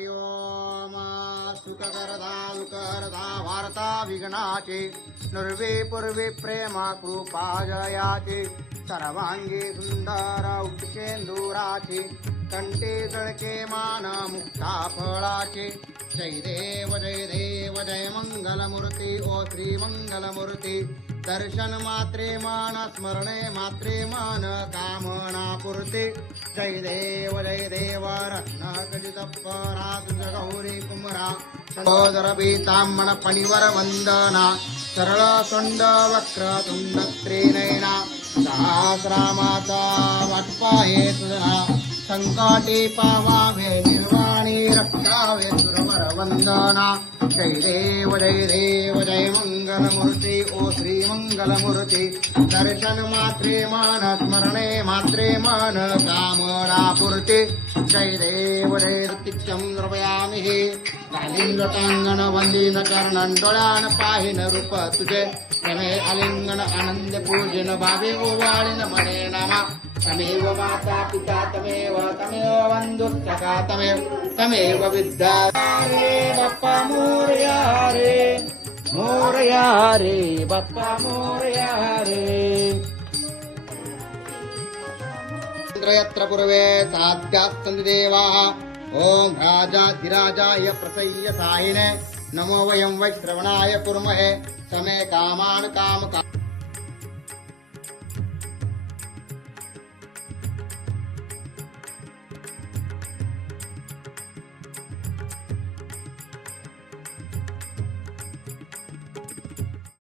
हरि ओम सुखकरदा दुःखहरदा वार्ता विघ्नाचे नुर्वे पूर्वे प्रेमा कृपा जयाचे सर्वांगी सुंदर उत्केंदुराचे कंठे जळके मान मुक्ता फळाचे जय देव जय मंगलमूर्ती ओ श्री मंगलमूर्ती दर्शन मात्रे मान स्मरणे मात्रे मान कामना पूर्ती जय देव रत्न खचित परा तुझ गौरी कुमरा सहोदर पीतांबण फणीवर वंदना सरळ सोंड वक्र तुंड त्रिनयना सहस्रामाचा वाटपाये तुझा संकटे पावावे निर्वाणी रक्षावे सुरवर वंदना जय देव जय मंगलमूर्ती ओ श्री मंगलमूर्ती दर्शन मात्रे मान स्मरणे मात्रे मन कामना पूर्ती जय देव तित्यं द्रवयामि कालिंगटांगण वंदीन चरणं डोळ्यान पाहिन रूप तुझे तमे आलिंगन आनंद पूजन भावे ओवाळीन मने नामा तमेव माता पिता तमेव बंधुस्तका तमेव विद्या रे बाप्पा मोरया रे बाप्पा मोरया रे यत्र पूर्वे साध्यास्तन्ति देवाः ओम राजाधिराजाय प्रसय्य साहिने नमो वयं वै श्रवणाय कुर्महे समे कामान काम